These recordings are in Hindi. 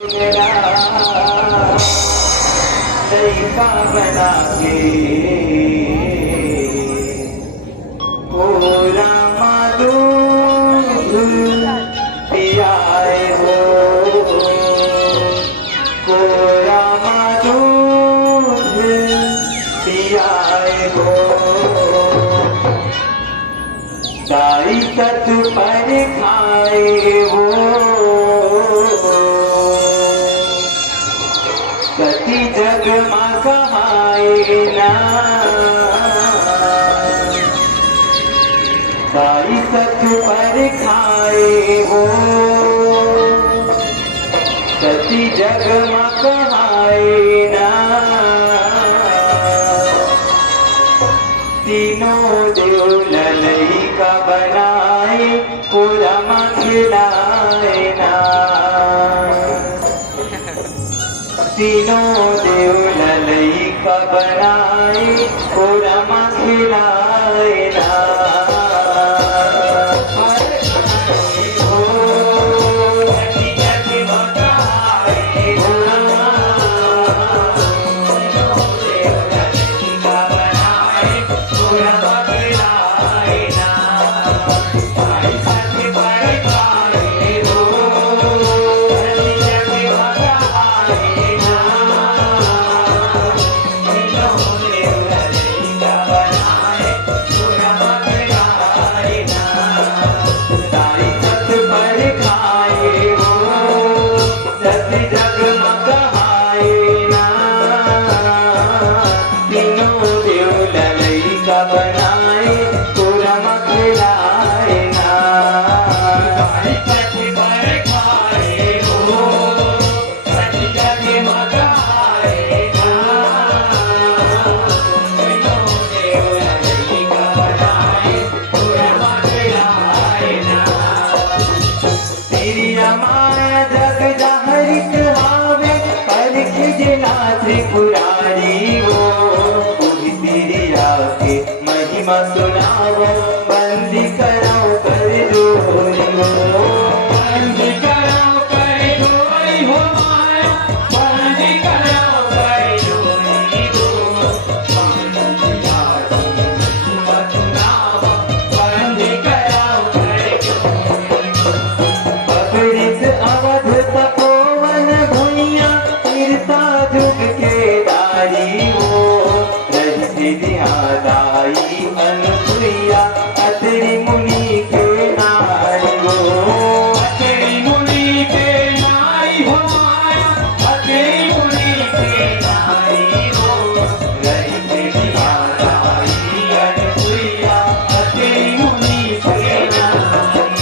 लड़का बना के पूरा दूध पियाए हो, पूरा दूध पियाए हो। दाई सत पर खाए हो, सती जग माँ कहाए ना। दाई सत पर खाए हो, सती जग माँ कहाए ना। तीनों देव ललैका बनाए पूरा माँ खिलाए ना। तीनों देव ललैका बनाए पूरा माँ खिलाए ना। बनाए पूरा मखिलाए ना। खाए हो, सच जग मगाए ना। बनाए पूरा मखिलाए ना। तेरी माया जग जहरित हावे पर खिजना त्रिपुरारी हो। महिमा सुनाओ बंदी कराओ कर जोरी हो। बंदी कराओ कर जोरी हो माया, बंदी कराओ कर जोरी हो। महिमा सुनाओ बंदी कराओ कर जोरी हो। पकड़ित अवध तपोवन भुइया तीर्था जुग के दारी हो। रहती दाई अनुसुईया अत्रि मुनि के नारी हो। अत्रि मुनि के नारी हो माया, अत्रि मुनि के नारी हो। रहती दाई अनुसुईया अत्रि मुनि के नारी।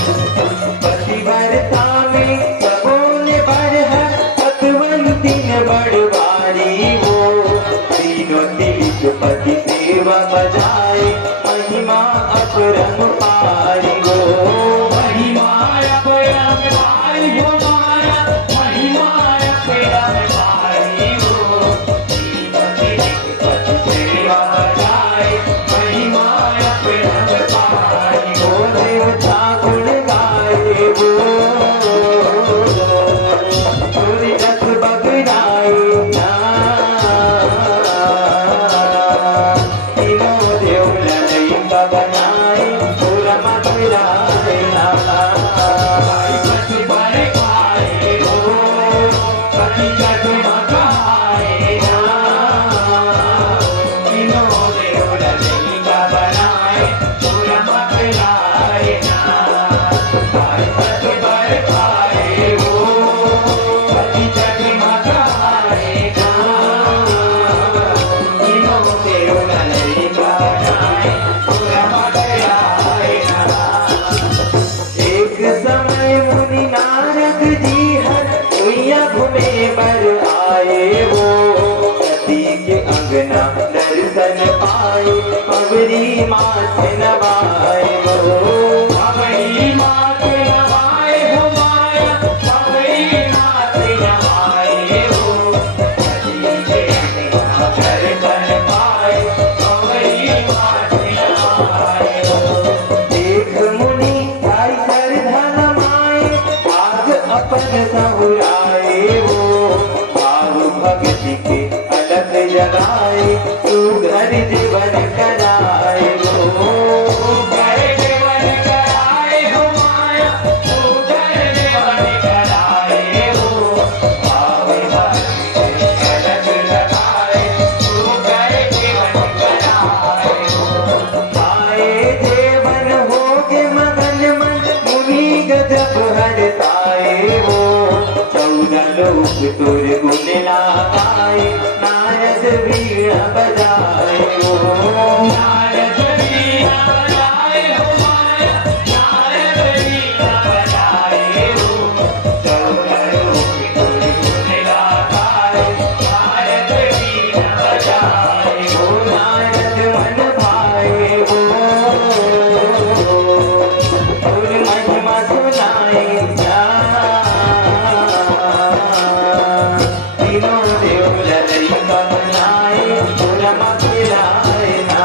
पतिव्रता में सबों बर है पतवंती बड़वारी हो। तीनों तीज पति सेवा बजाए महिमा अपरम पारी हो। महिमा अपरम पारी हो माया, महिमा अपरम पारी हो। तीनों तीज पति सेवा बजाए महिमा अपरम पारी हो। देवता गुण गाए हो, पूरी रस बगड़ाए ना। बनाए पूरा मखिलाए ना। सच पर खाए हो, सती जग मगाए ना। तीनों देव ललैका बनाए पूरा मखिलाए ना। सच पर खाए हो, सती जग मगाए ना। तीनों देव ललैका बनाए पूरा मखिलाए ना। एक समय मुनि नारद जी हर दुनिया घूमे बर आए वो। सती के अंगना दर्शन पाए अवरी माथे नवाए हो। अवरी माथे नवाए हो माया, अवरी माथे नवाए हो। सती के अंगना दर्शन पाए अवरी माथे नवाए हो। एक मुनि आई कर धन माए आग अपन सहुराए हो। के अलग जगाए तू घर जीवन कराए वो घर जीवन कराए हो माया तू घर जीवन कराए हो आवे अलग जगाए तू घर जीवन कराए हो आए जीवन हो के मगन मन मुनि गजब हरताए वो 14 लोग तुर गुण लाए नारद वीणा बजाए हो नारद वीणा बजाए हो माया नारद वीणा बजाए हो 14 लोग तुर गुण लाए नारद वीणा बजाए हो नारद मन भाए हो तुर महिमा सुनाए तीनों देव लड़ई का बनाए पूरा मखिलाए ना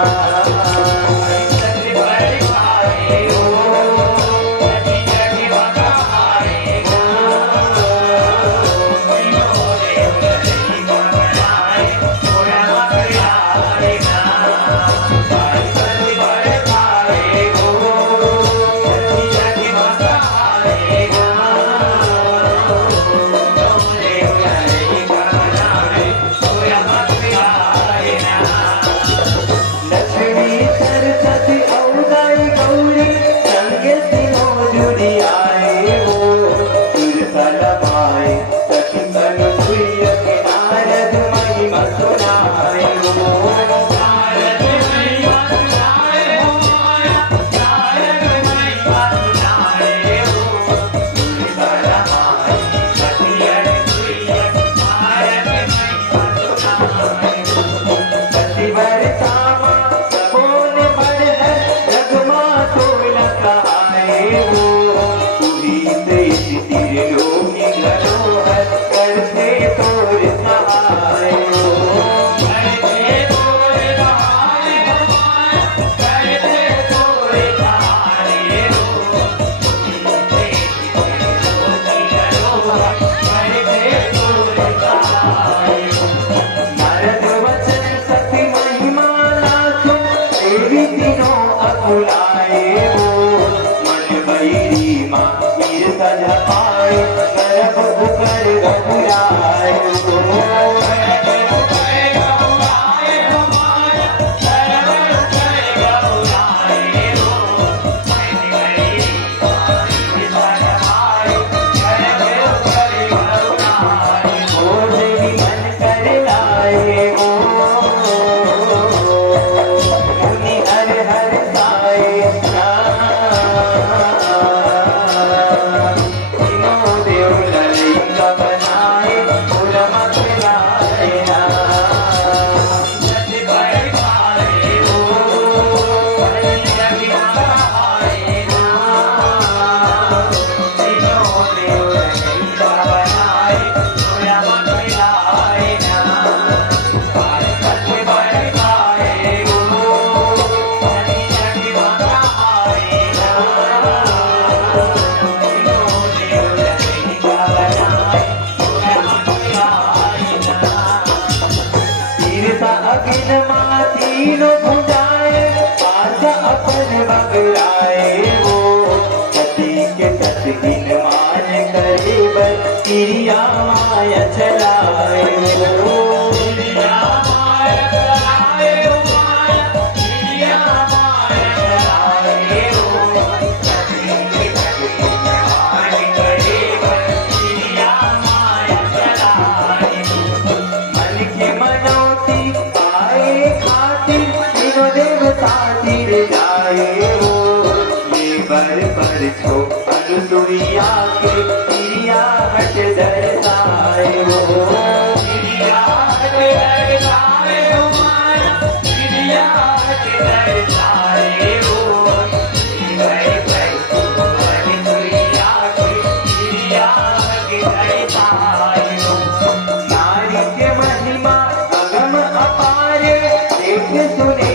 तीनों भुजाए आशा अपन बगलाए वो सती के सतहीन मान करे बल क्रिया माया चलाए वो क्रिया माया चलाए वो माया क्रिया माया चलाए वो सती के सतहीन मान करे बल क्रिया माया चलाए मन के मनोती खातिर जाए वो ये बर छो अनुसुईया के क्रिया हट दर्शाए वो क्रिया हट दर्शाए वो माया क्रिया हट दर्शाए वो बर छो अनुसुईया के क्रिया हट दर्शाए वो नारी के महिमा अगम अपार देख सुने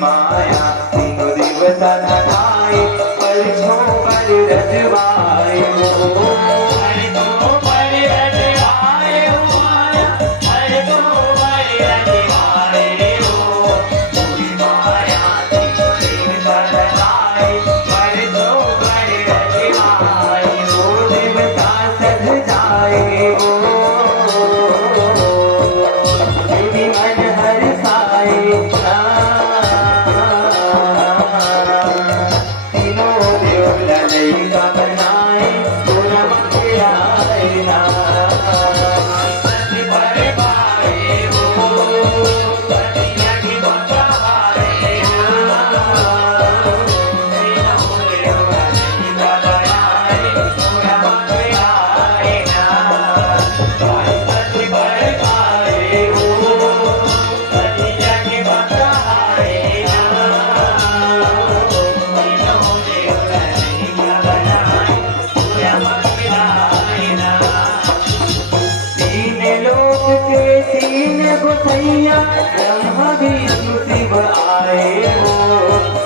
माया तीनों देवता धनाए पर छो पर रजवाए वो पर छो पर रजवाए सैया ब्रह्मा विष्णु शिव आए हो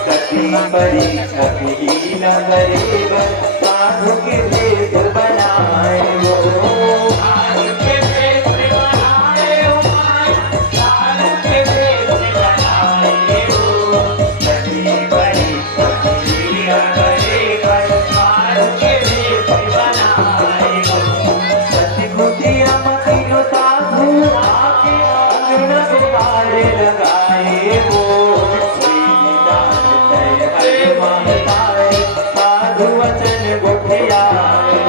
सती परीक्षा की न करे बर साधु के भेद बनाए हो साधु के भेद बनाए हो साधु के भेद बनाए हो सती परीक्षा की न करे बर साधु के भेद बनाए हो सती खुशियाँ मतीनो साधु आके अंगना गुब्बारे लगाए हो साधु वचन गुठियाए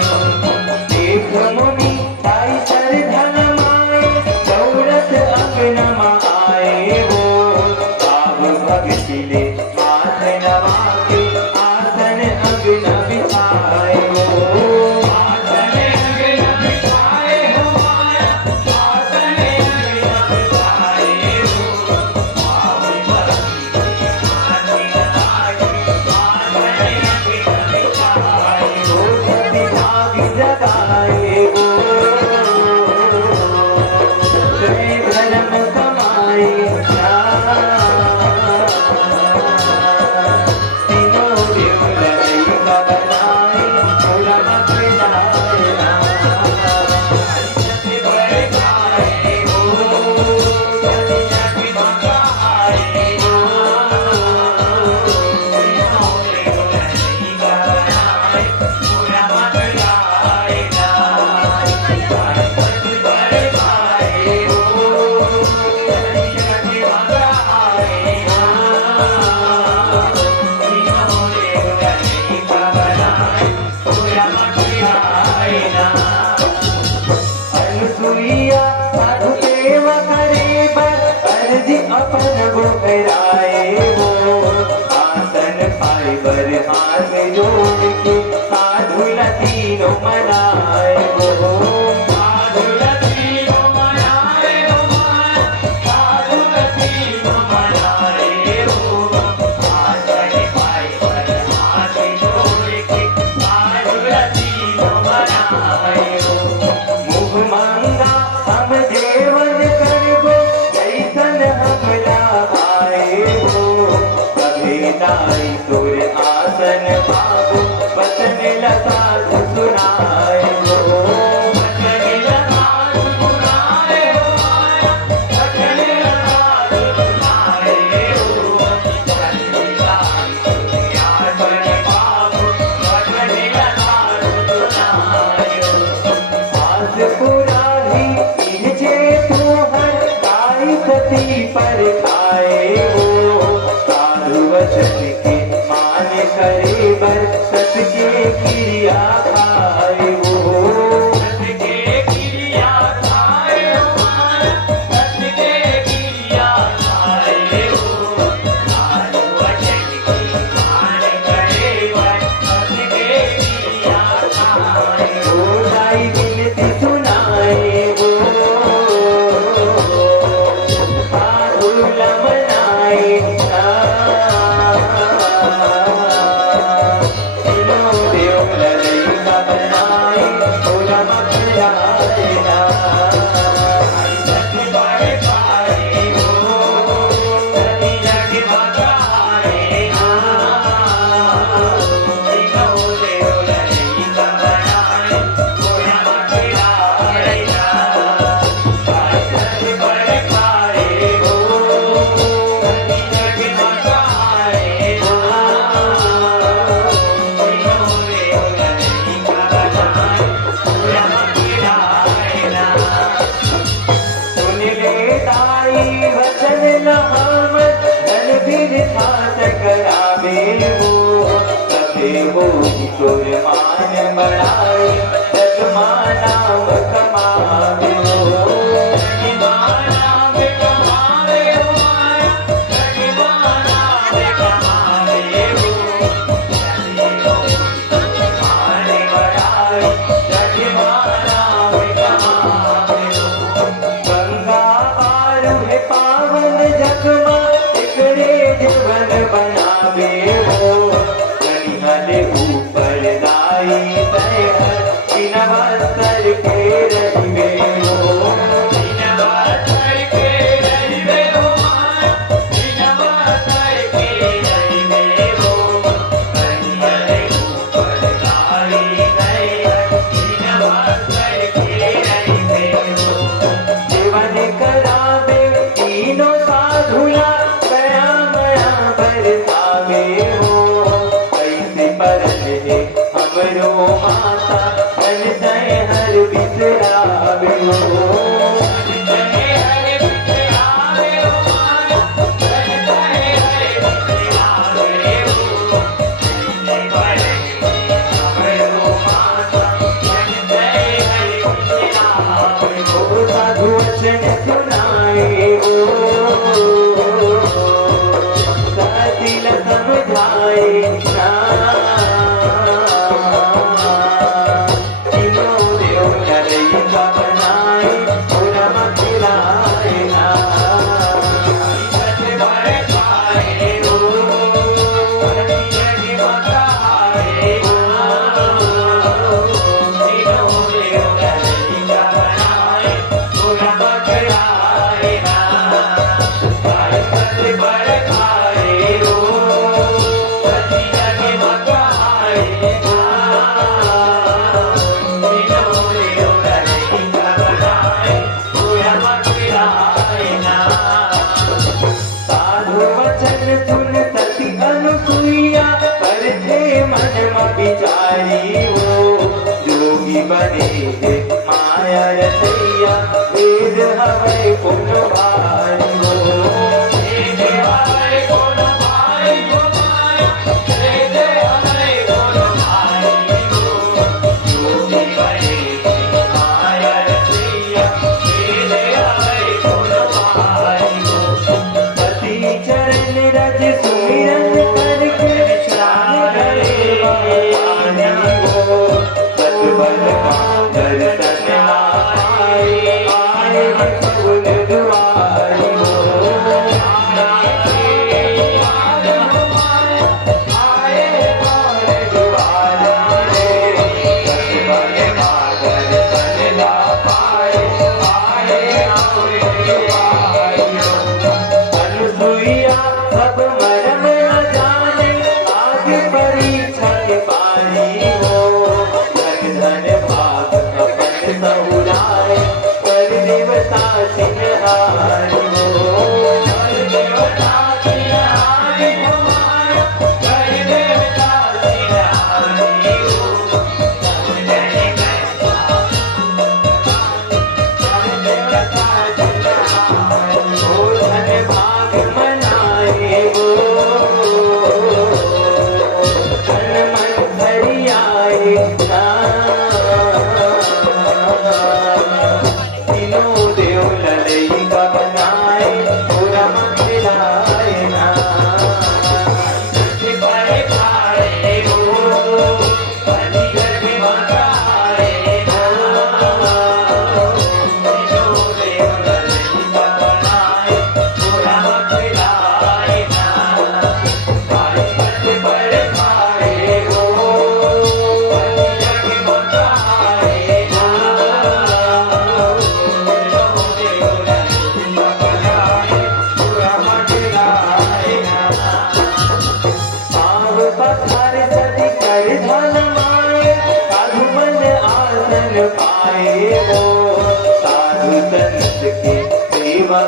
एक मुनि भाई सरधन माए दौलत अंगनमा आए हो बाब भक्ति ले हाथ नवा के आसन अंगना बिछाए हो आसन अंगना बिछाए हो आसन अंगना बिछाए हो बाब भक्ति ले हाथ नवा के आसन अंगना बिछाए हो सती भाग जगाए हो धर्म कमाए तीनों देव लड़ाई का बनाए पूरा मत जाए बड़े खाए हो कलिया की माता आए हो तीनों देव लड़ाई का बनाए पूरा मत जाए बड़े खाए हो कलिया की माता आए अनुसुईया साधु सेवा करे बर अर्जी अपन बुकराए हो आसन पाए बर हाथ जोड़ के साधु लतीनो मनाए हो साधु लतीनो मनाए हो साधु लतीनो मनाए हो आसन पाए बर हाथ जोड़ के साधु लतीनो मनाए हो मुख मांगा हम जेवन करबो जैसन हमला आए हो कभी नाई तोर आसन बाबू बचन लता सुनाए हो बचन लता सुनाए हो बचन लता सुनाए हो कभी नाई तोर आसन बाबू बचन लता सुनाए हो आस पुरानी इनचे तोहर ताई सती पर खाए हो साधु वचन के मान करे बर सत के क्रिया खाए हो सत के क्रिया खाए हो सत के क्रिया खाए हो साधु वचन के मान करे बर सत के क्रिया खाए हो दाई विनती सुनाए हो साधु लमनाए तीनों देव लड़ाई का बनाए पूरा मत जाए बड़े पाए हो कलिया की माता आए तीनों देव लड़ाई का बनाए पूरा मत जाए बड़े पाए हो कलिया की माता आए तीनों देव लड़ाई का बनाए पूरा मत जाए सुन ले ताई वचन लहाम धन बिन ठाट करावे हो सते हो तोर मान बढ़ाए जग नाम कमावे हो जग नाम कमावे हो जग नाम कमावे हो सते हो तोर मान बढ़ाए जग नाम कमावे हो गंगा आरु है पार करके रहिबे हो हमरो माता बन जाए हर बिसरावे हो साधु वचन सुनाए हो दिल समझाए ना बिचारी हो जोगी बने माया रसैया वेद हमें पुन भारी हो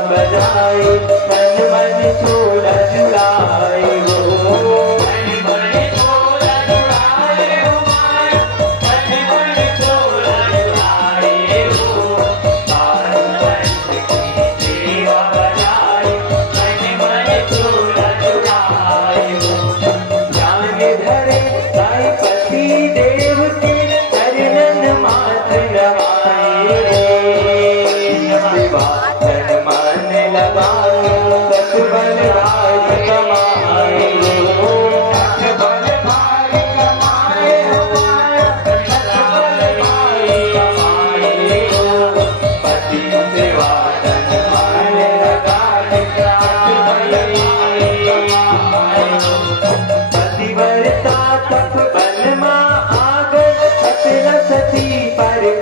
बजाए मन मन छोड़ा जुड़ाए हो पर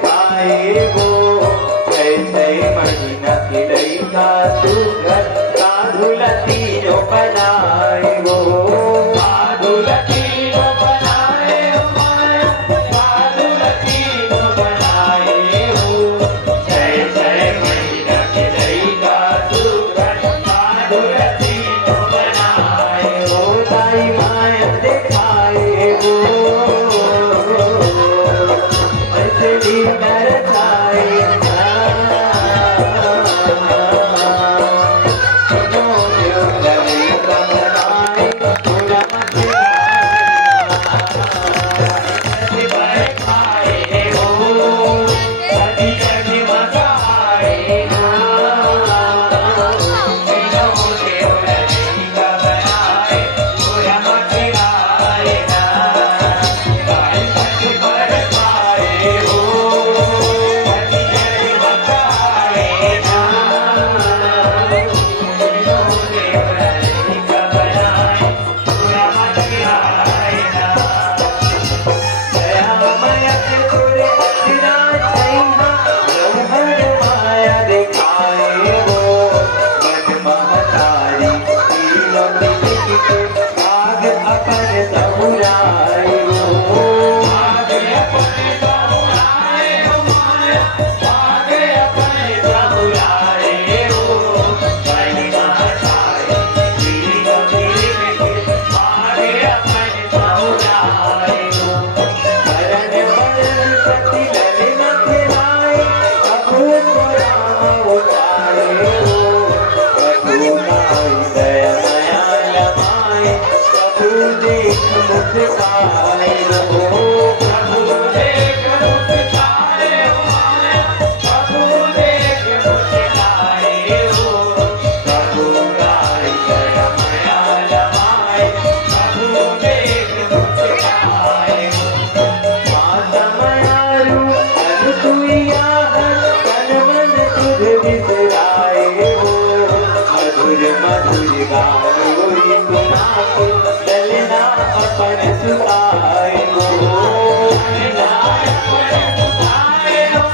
सुइया तन मन तुझ बिसराए हो मधुर मधुर गानो सुना के चलना अपन सुताए हो चलना अपन सुताए हो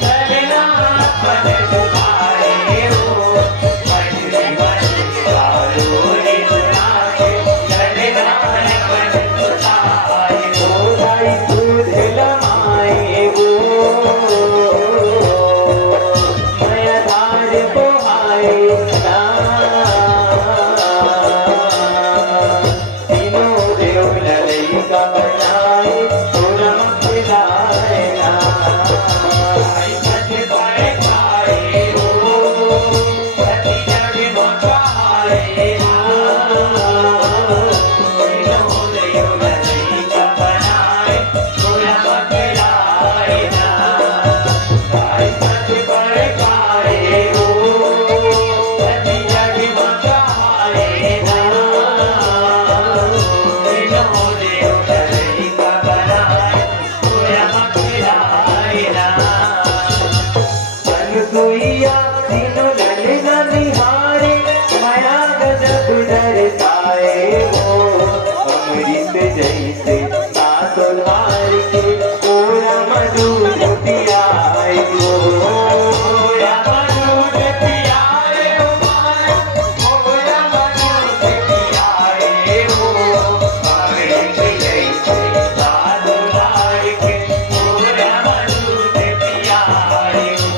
चलना अपन सुताए हो मधुर मधुर गानो सुना के चलना अपन सुताए हो भाई दूध लमाए हो मैं धार को आए ना तीनों देव लड़ई का बनाए थोड़ा खिलाए ना भाई सच पाए खाए हो सती जग मचाए ना तीनों देव लड़ई का बनाए थोड़ा खिलाए ना भाई सच पाए खाए हो सती जग मचाए ना तीनों देव लड़ई का बनाए थोड़ा खिलाए ना सुइया तीनों ललना निहारे माया गजब दरसाए हो अमृत जैसे सासो धार के पूरा मधुर पियाए हो पूरा मधुर पियाए हो माया पूरा मधुर पियाए हो अमृत जैसे सासो धार के पूरा मधुर पियाए हो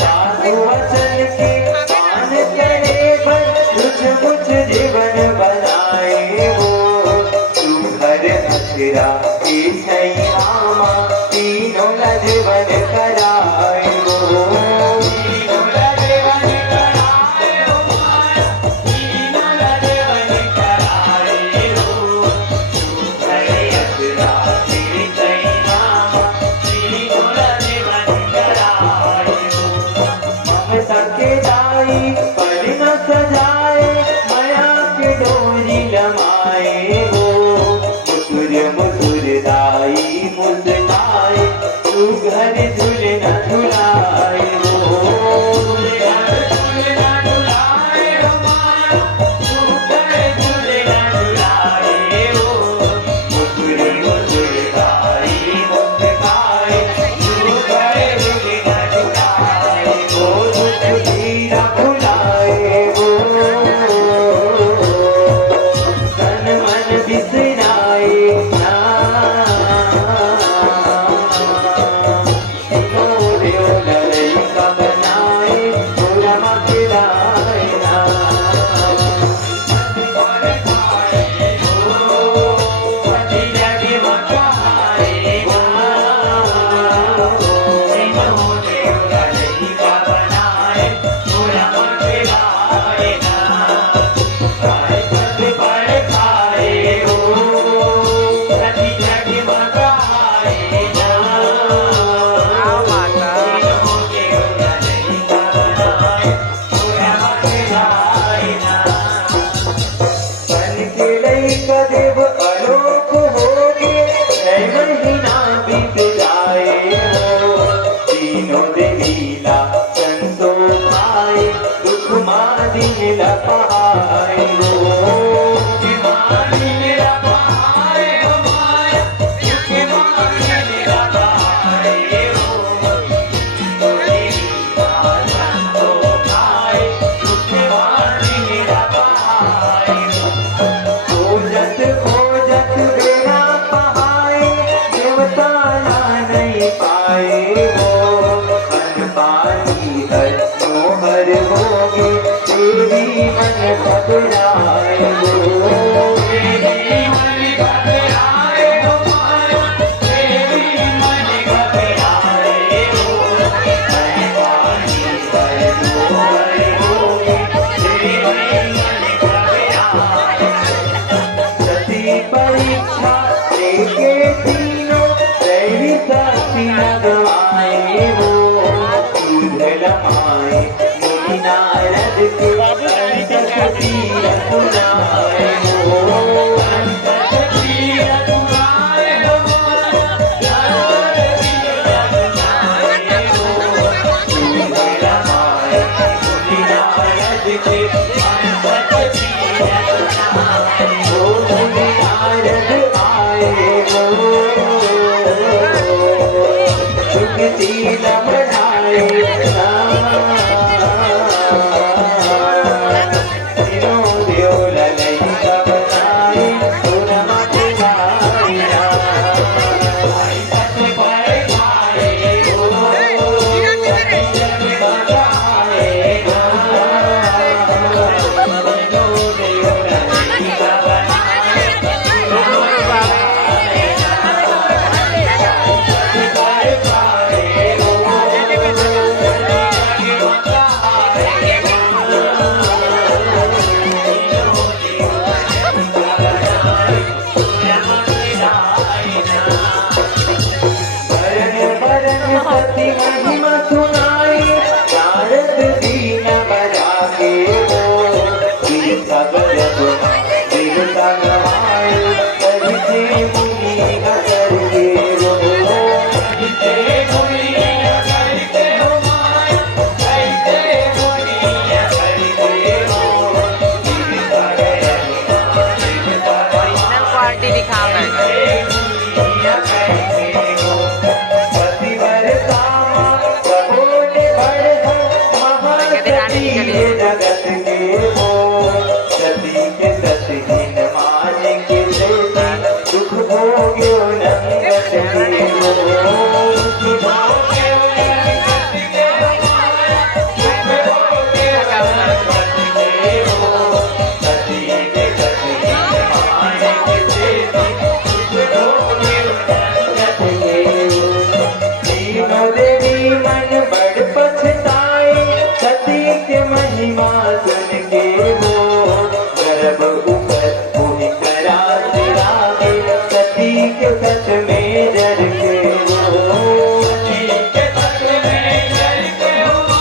साधु वचन के पान करे पर कुछ जीवन बनाए हो तू घर हथरा रामा तीनों लजवन कराए हो तीनों लजवन कराए हो माया तीनों लजवन कराए हो तू घर हथरा रामा तीनों लजवन कराए हो ममता के दाई पर न सजाए माया के डोरी लमाए हो मुसुर मुसुर दाई मुस्काए तू घर झूलना झुलाए हो घर झूलना झुलाए हो माया तू घर झूलना झुलाए हो मुसुर मुसुर दाई मुस्काए तू घर झूलना झुलाए हो दुख पीड़ा भुलाए हो तन मन बिसराए ना तीनों देव लड़ई का बनाए पूरा खिलाए ना खाए हो सती जग मचाए हो तीनों देव लड़ई का बनाए पूरा खिलाए ना खाए सत पर खाए हो सती जग मचाए ना तीनों देव लड़ई का बनाए पूरा खिलाए ना बन के लइका देव अलोक होगे है महीना बीत जाए हो तीनों देवीला संतोषाए दुख दिन लपाए हो दिन लपाए हो माया दुख दिन लपाए हो देवीला संतोषाए दुख दिन लपाए हो खोजत बेड़ा पहाए देवता ना नहीं पाए हो अन पानी हर मोहर होगे तेरी मन घबराए हो तेरी मन घबराए हो माया तेरी मन घबराए हो अन पानी हर मोहर होगे तेरी मन घबराए सती परीक्षा लेके तीनों दैवी साथी लगवाए हो दूध लमाए मुनि नारद के अंत सुनाए हो अंत सुनाए हो क्वालिटी दिखा जगत के हो सती के सतहीन माने के दुख भोग्यो नंगत के महिमा सुन के वो गर्भ ऊपर पूरी करा सिरागे सती के सच में जर के वो सती के सच में जर के वो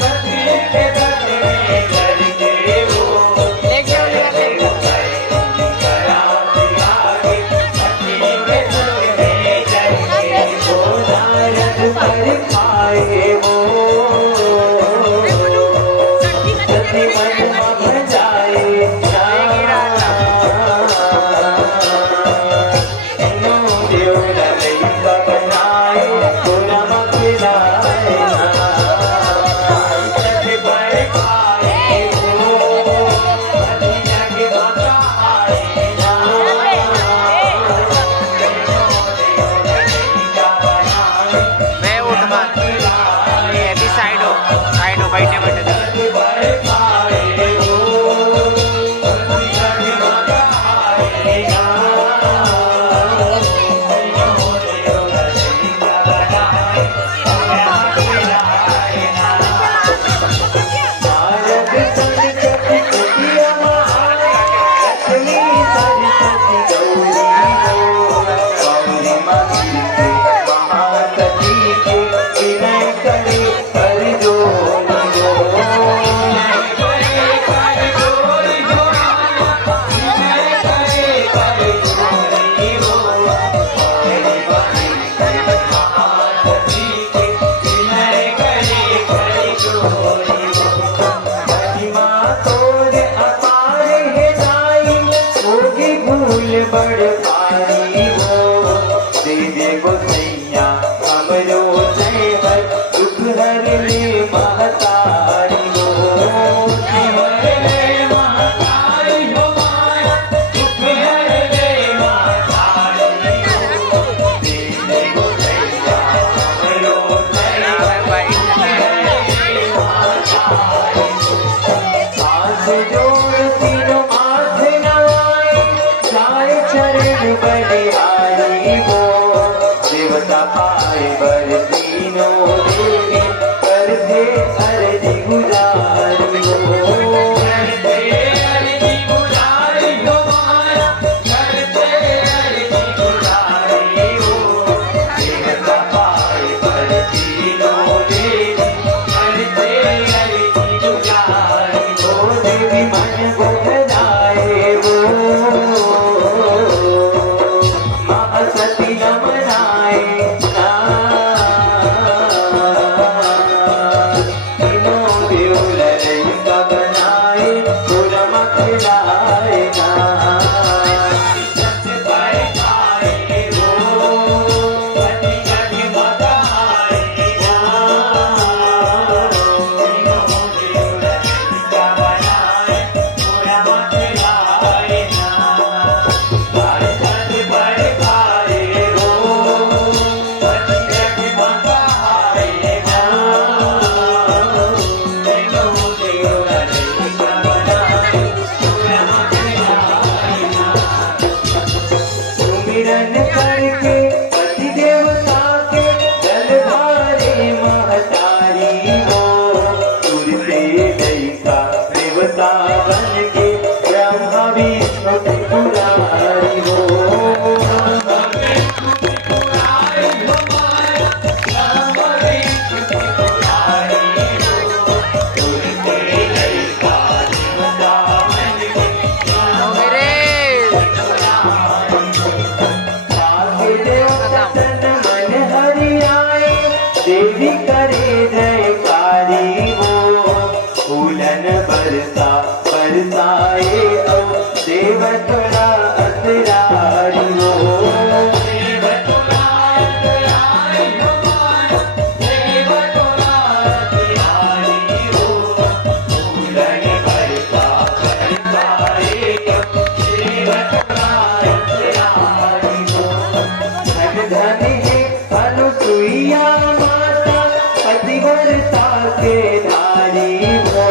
सती के सच में जर के वो गर्भ ऊपर पूरी करा सिरागे सती के सच में जर के वो नारद पर खाए वो भी करे जयकारी वो फूलन बरसा बरसाए औ देव तोरा असरारी वो देव तोरा असरारी हमार देव तोरा असरारी वो फूलन बरसा बरसाए औ देव तोरा असरारी वो धन धन है अनुसुईया माता पतिव्रता के धारी वो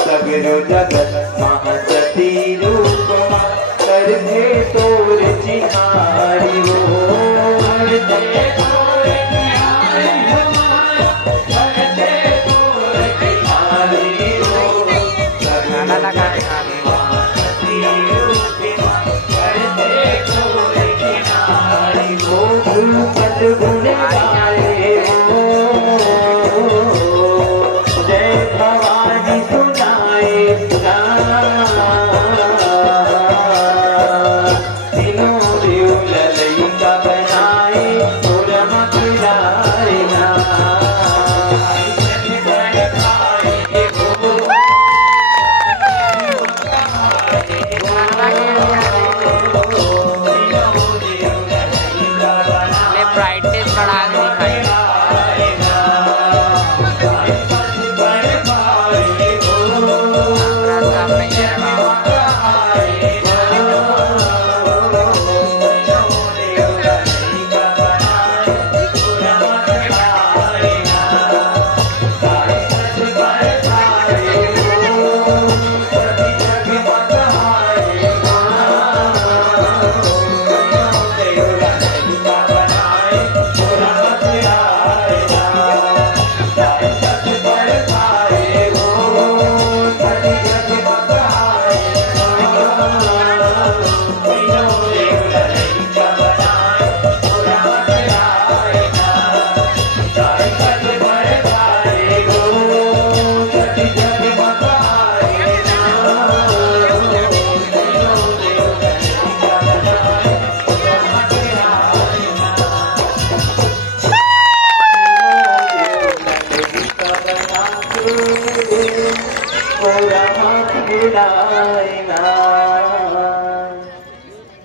सगरो जगत महासती रूप करते तोर चिहारी वो करते तोर चिहारी हमार करते तोर चिहारी वो सगरो जगत महासती रूप करते तोर चिहारी वो गुरुपद गुण गाए हो जय भवानी सुनाए तीनों देव ललैया बनाए सुरम खिलाए ब्राइटनेस बढ़ा के दिखाई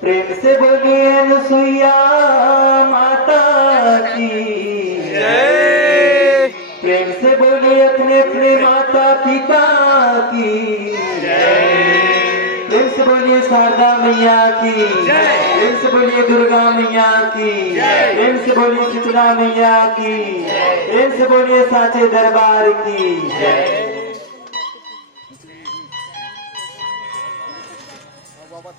प्रेम से बोलिए अनुसुईया माता की जय। प्रेम से बोलिए अपने अपने माता पिता की प्रेम से बोलिए शारदा मैया की प्रेम से बोलिए दुर्गा मैया की प्रेम से बोलिए शीतला मैया की प्रेम से बोलिए साचे दरबार की बाबा